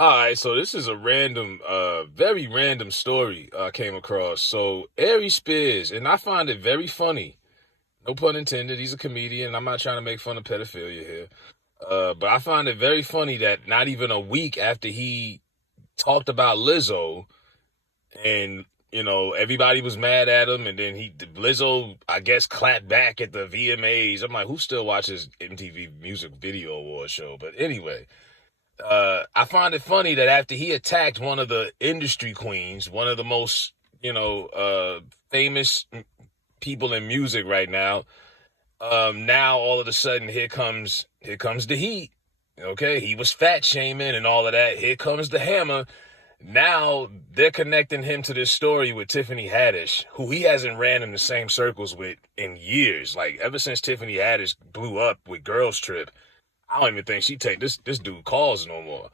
All right, so this is a random, very random story I came across. So Aries Spears, and I find it very funny. No pun intended. He's a comedian. I'm not trying to make fun of pedophilia here. But I find it very funny that not even a week after he talked about Lizzo, and everybody was mad at him, and then Lizzo, I guess, clapped back at the VMAs. I'm like, who still watches MTV Music Video Award show? But anyway, I find it funny that after he attacked one of the industry queens, one of the most, famous people in music right now, now all of a sudden here comes the heat. Okay, he was fat shaming and all of that. Here comes the hammer. Now they're connecting him to this story with Tiffany Haddish, who he hasn't ran in the same circles with in years. Like ever since Tiffany Haddish blew up with Girls Trip, I don't even think she take this dude calls no more.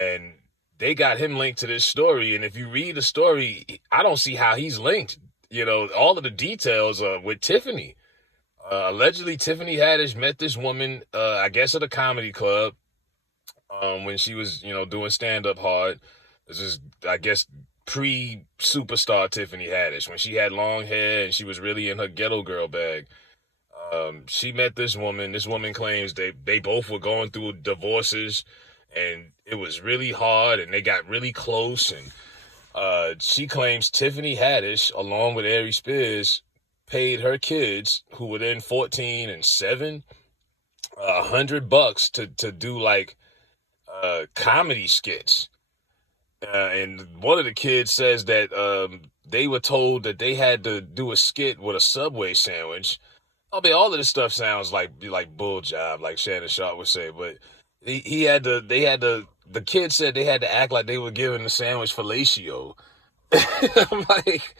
And they got him linked to this story. And if you read the story, I don't see how he's linked. All of the details with Tiffany. Allegedly, Tiffany Haddish met this woman, I guess, at a comedy club when she was, doing stand up hard. This is, I guess, pre superstar Tiffany Haddish when she had long hair and she was really in her ghetto girl bag. She met this woman. This woman claims they both were going through divorces and it was really hard and they got really close. And she claims Tiffany Haddish, along with Aries Spears, paid her kids, who were then 14 and 7, $100 to do like comedy skits. And one of the kids says that they were told that they had to do a skit with a Subway sandwich. I mean, all of this stuff sounds like bull job, like Shannon Sharp would say. But he had to, they had to. The kids said they had to act like they were giving the sandwich fellatio. I'm like,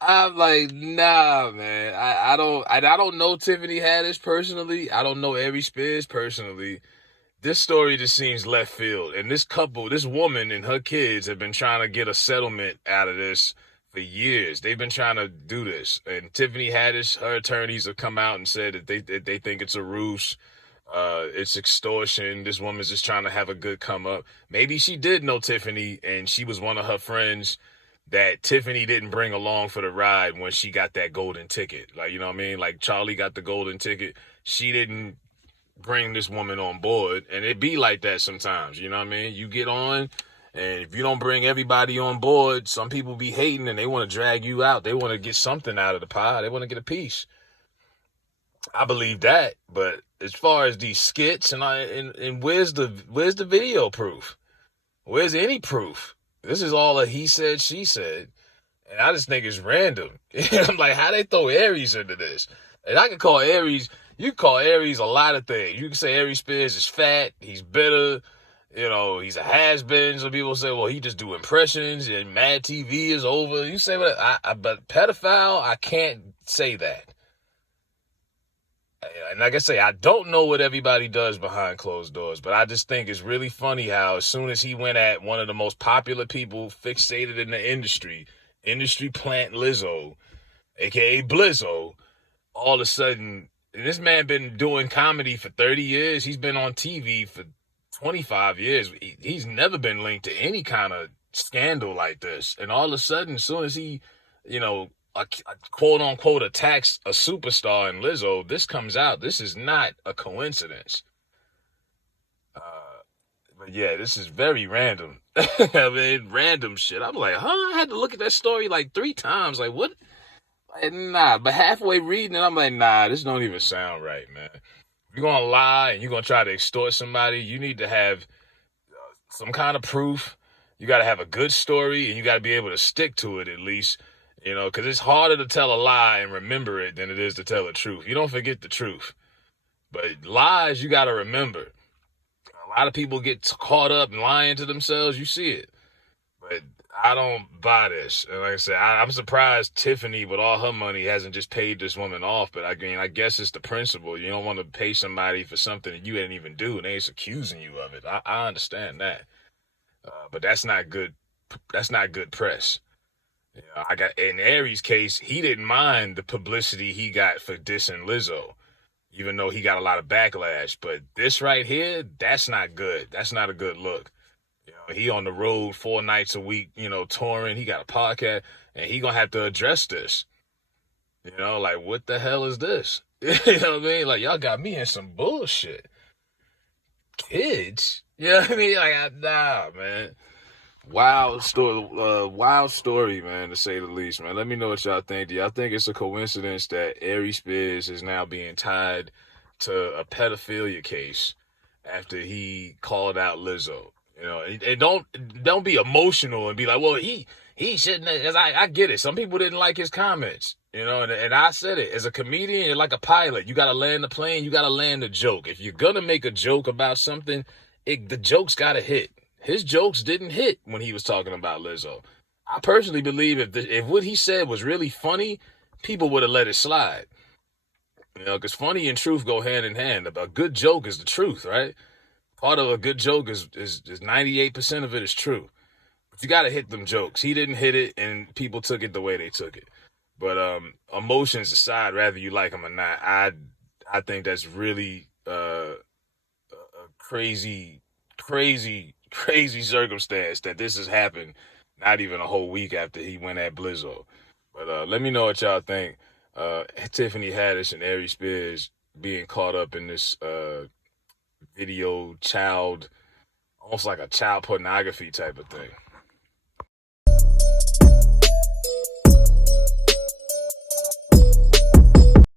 I'm like, nah, man. I don't know Tiffany Haddish personally. I don't know Aries Spears personally. This story just seems left field. And this couple, this woman and her kids have been trying to get a settlement out of this for years. They've been trying to do this. And Tiffany Haddish, her attorneys have come out and said that they think it's a ruse. It's extortion. This woman's just trying to have a good come up. Maybe she did know Tiffany and she was one of her friends that Tiffany didn't bring along for the ride when she got that golden ticket. Like, you know what I mean? Like Charlie got the golden ticket. She didn't bring this woman on board, and it be like that sometimes. You know what I mean? You get on, and if you don't bring everybody on board, some people be hating and they want to drag you out. They want to get something out of the pie. They want to get a piece. I believe that, but as far as these skits and where's the video proof? Where's any proof? This is all a he said she said, and I just think it's random. I'm like, how they throw Aries into this? And I can call Aries. You can call Aries a lot of things. You can say Aries Spears is fat. He's bitter. He's a has-been. Some people say, well, he just do impressions and Mad TV is over. You say what? But pedophile, I can't say that. And like I say, I don't know what everybody does behind closed doors, but I just think it's really funny how as soon as he went at one of the most popular people fixated in the industry plant Lizzo, aka Blizzo, all of a sudden, this man been doing comedy for 30 years. He's been on TV for 25 years. He's never been linked to any kind of scandal like this. And all of a sudden, as soon as he, a quote unquote attacks a superstar in Lizzo, this comes out. This is not a coincidence. But yeah, this is very random. I mean, random shit. I'm like, huh? I had to look at that story like 3 times. Like, what? Like, nah, but halfway reading it, I'm like, nah, this don't even sound right, man. If you're gonna lie and you're gonna try to extort somebody, you need to have some kind of proof. You got to have a good story, and you got to be able to stick to it at least. Because it's harder to tell a lie and remember it than it is to tell the truth. You don't forget the truth, but lies you got to remember. A lot of people get caught up in lying to themselves. You see it, but I don't buy this. And like I said, I'm surprised Tiffany, with all her money, hasn't just paid this woman off. But I mean, I guess it's the principle. You don't want to pay somebody for something that you didn't even do, and they're just accusing you of it. I understand that, but that's not good. That's not good press. I got in Aries' case, he didn't mind the publicity he got for dissing Lizzo, even though he got a lot of backlash. But this right here, that's not good. That's not a good look. He on the road 4 nights a week, touring. He got a podcast, and he gonna have to address this. Like, what the hell is this? You know what I mean? Like, y'all got me in some bullshit. Kids? You know what I mean? Like, nah, man. Wild story, man, to say the least, man. Let me know what y'all think. Do y'all think it's a coincidence that Aries Spears is now being tied to a pedophilia case after he called out Lizzo? And don't be emotional and be like, well, he shouldn't have, 'cause I get it. Some people didn't like his comments, and I said it. As a comedian, you're like a pilot. You gotta land the plane, you gotta land the joke. If you're gonna make a joke about something, the joke's gotta hit. His jokes didn't hit when he was talking about Lizzo. I personally believe if what he said was really funny, people would have let it slide. Because funny and truth go hand in hand. A good joke is the truth, right? Part of a good joke is 98% of it is true. But you got to hit them jokes. He didn't hit it, and people took it the way they took it. But emotions aside, whether you like him or not, I think that's really a crazy, crazy, crazy circumstance that this has happened not even a whole week after he went at Blizzo. But let me know what y'all think. Tiffany Haddish and Aries Spears being caught up in this video almost like a child pornography type of thing.